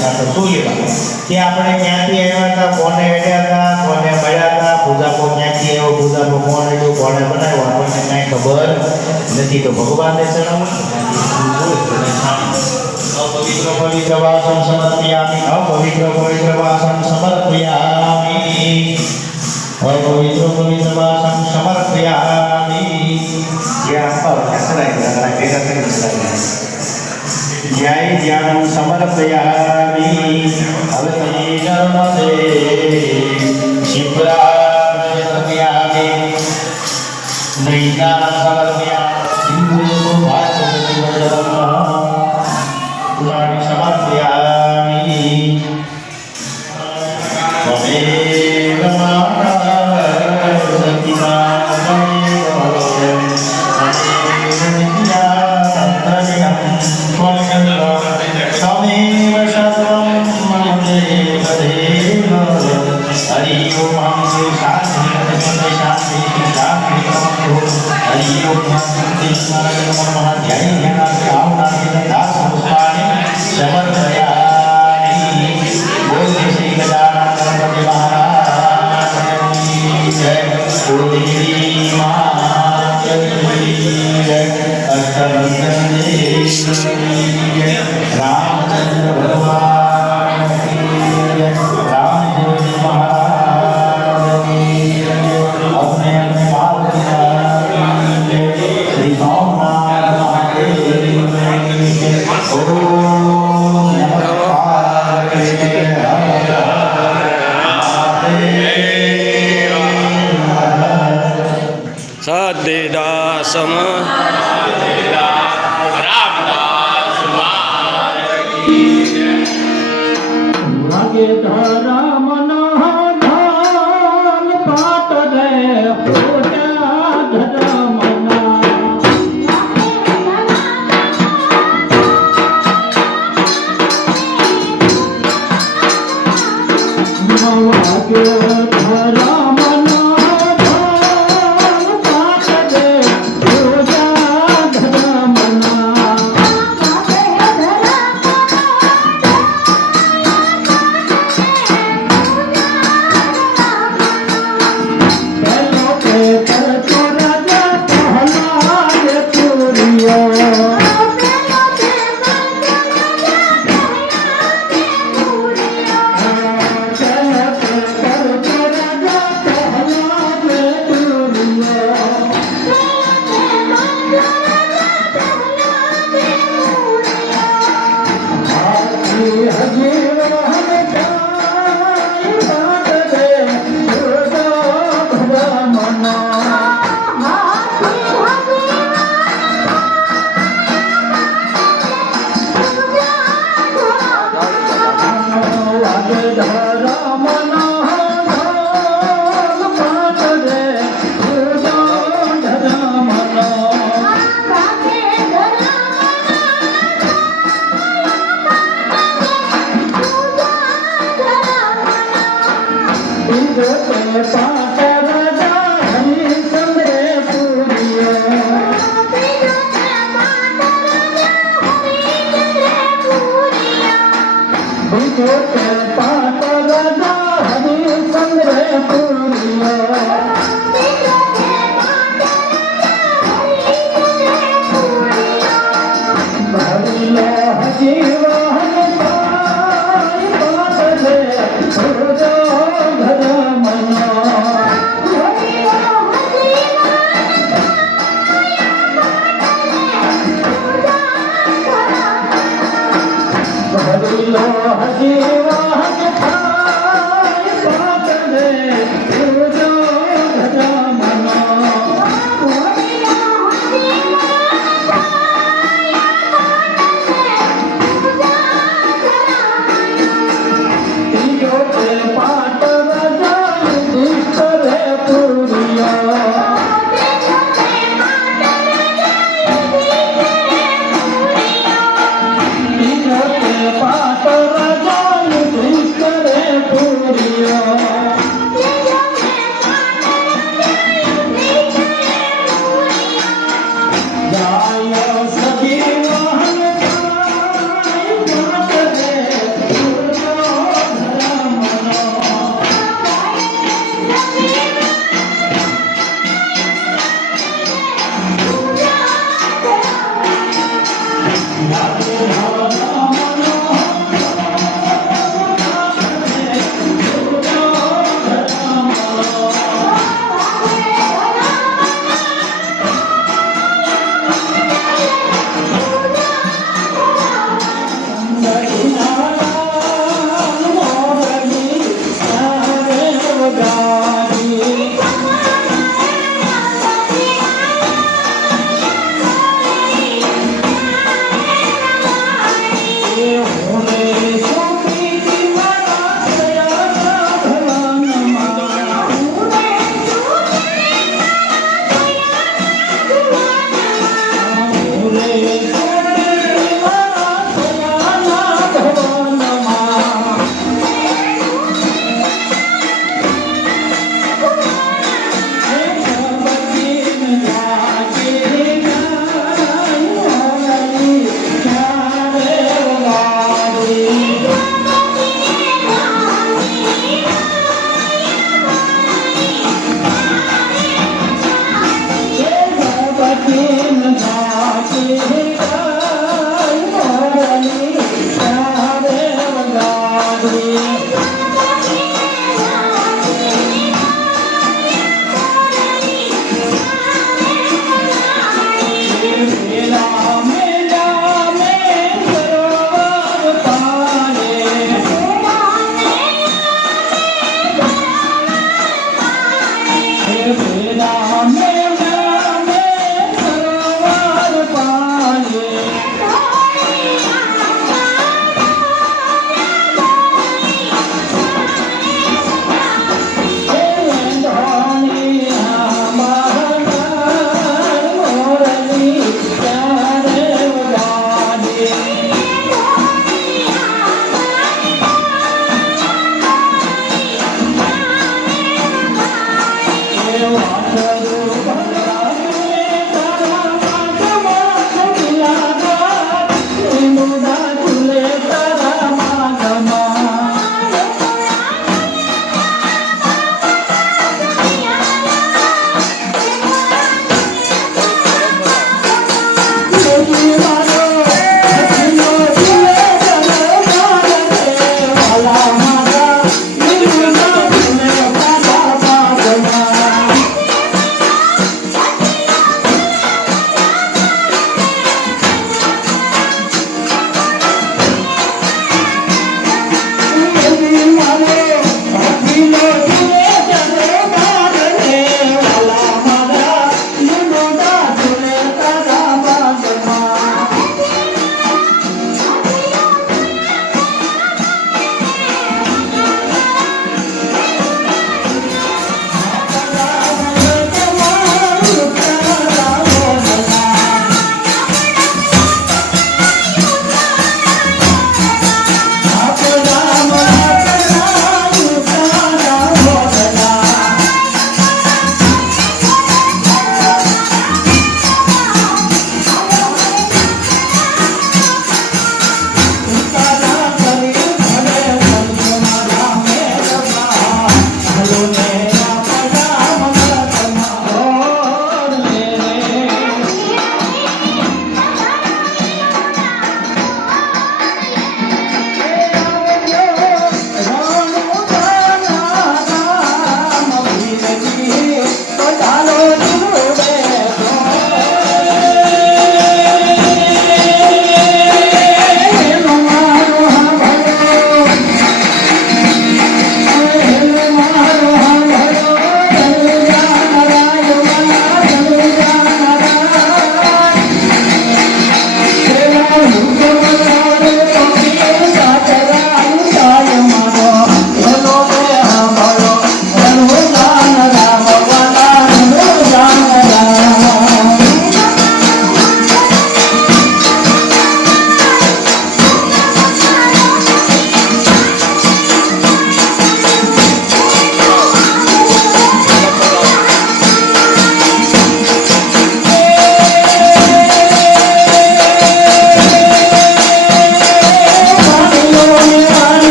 કાંટો શું લેવા કે આપણે ક્યાંથી આવ્યા હતા, કોને વેડ્યા હતા, કોને મળ્યા હતા, પૂજાપો ક્યાંથી આવ્યો, પૂજાપો કોણ આવ્યો, કોને બનાવ્યો, આપણને કાંઈ ખબર નથી. તો ભગવાનને જણાવું અપવિત્ર પવિત્ર વાસન સમર્પયામિ, અપવિત્ર પવિત્ર વાસન સમર્પયામિ, અપવિત્ર પવિત્ર વાસન સમર્પયામિ. જે આપવા ચડાય ભેગા કરી ચડાય જય ધ્યાન સમર્પયામિ. હવે તમે નર્મદે શિવરાત્રિ સમર્પયામિ, નૈના સમર્પયામિ, સિંધુ ભારતી પુરાણી સમર્પયામિ. ત્વમેવ માતા સતીમાં રામચંદ્ર ભગવાન રામચંદ્ર મહારાજ अपने अपने बाल श्री सोमनाथ महादेव ओम नमः સદેદાસમ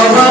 Oh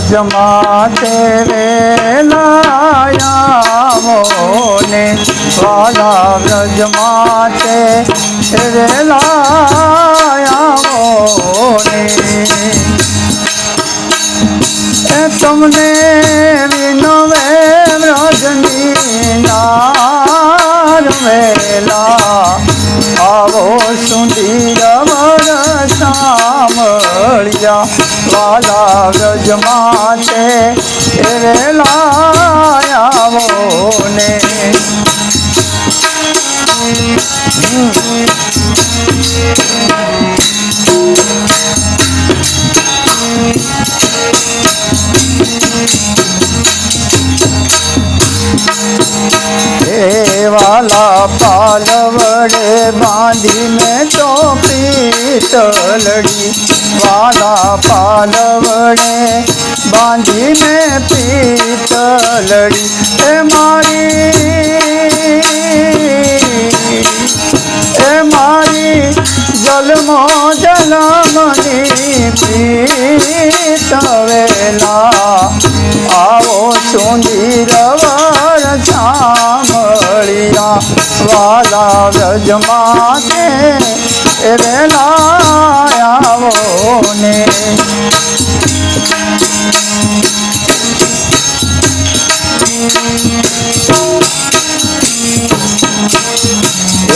વ્રજમાં તે વેલાયામો ને વાલા વ્રજમાં તે વેલાયામો ને એ તમને વિનવે વ્રજની નાર વેલા આવો સુંદર વર સાંભળ્યા વાલા વ્રજમાં તે વેલા આવો ને વાલા પાલ વડે બાંધીને તો પીતલડી વાલા પાલ વડે બાંધીને પીતલડી એ મારી જલમો જલમની પ્રીત વેલા આવો સુંદર વર સાંભળ્યા વાલા વ્રજમાં તે વેલા આવો ને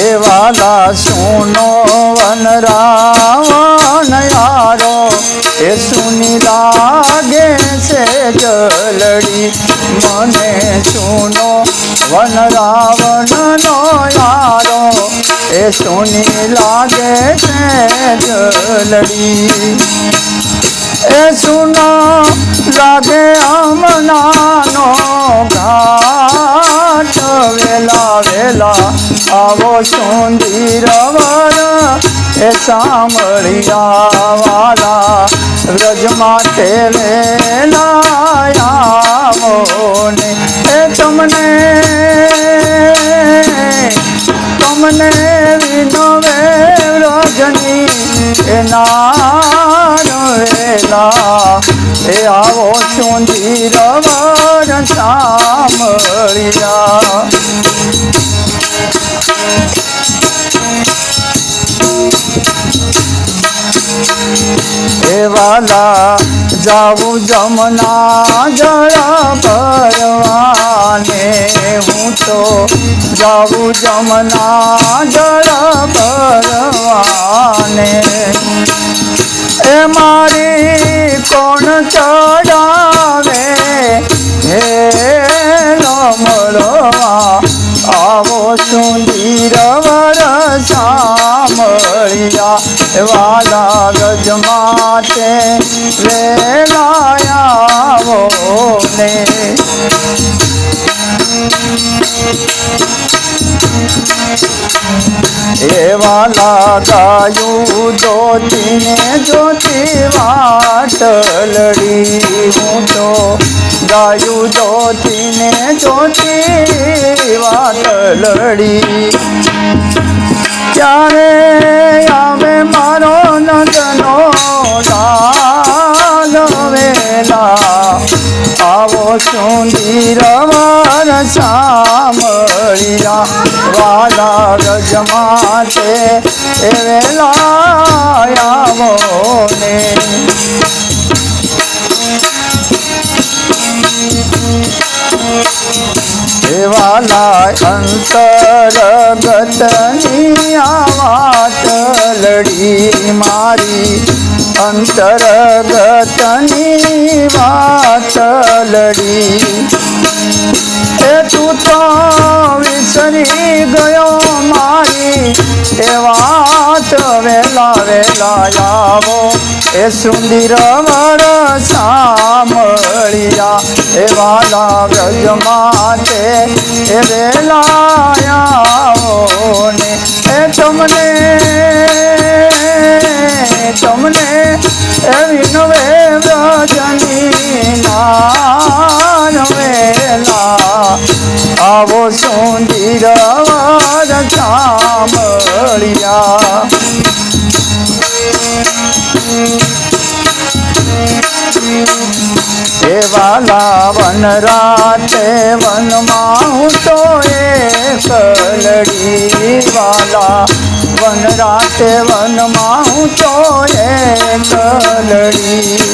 એ વાલા સુનો વન રાવણ યારો એ સુની લાગે છે જલડી મને સુનો વન રાવણનો યારો એ સુની લાગે છે જલડી એ સુનો લાગે અમનાનો ઘાટ વેલા વેલા આવો સુંદર વર એ સાંભળ્યા વાલા વ્રજમાં તે વેલા આવો ને એ તમને વિનવે વ્રજની એ નાર વેલા એ આવો સુંદર વર સાંભળ્યા એ વાલા જાવું જમના જળ ભરવાને હું તો જાવું જમના જળ ભરવાને એ મારી કોણ ચડાવે હે મળવા આવો સુંદર વર સાંભળ્યા વાલા વ્રજમાં તે વેલા આવો ને એ વાલા ગાયું જોતીને જોતી વાટલડી હું તો ગાયું જોતીને જોતી વાટલડી ક્યારે આવે મારો નંદનો લાલ વેલા આવો સુંદર વર સાંભળ્યા વાલા વ્રજમાં તે વેલા આવો ને વાલા અંતરગતની આ વાત લડી મારી અંતરગતની વાત લડી એ તું તો વિસરી ગયો મારી એ વાત વેલા વેલા આવો એ સુંદર વર સાંભળ્યા એ વાલા વ્રજમાં તે એ વેલા આવો ને એ તમને એ વિનવે વ્રજની નાર વેલા આવો સુંદર વર સાંભળ્યા વાલા વન રાતે વનમાં હું તો એકલડી વાલા વન રાતે વનમાં હું તો એકલડી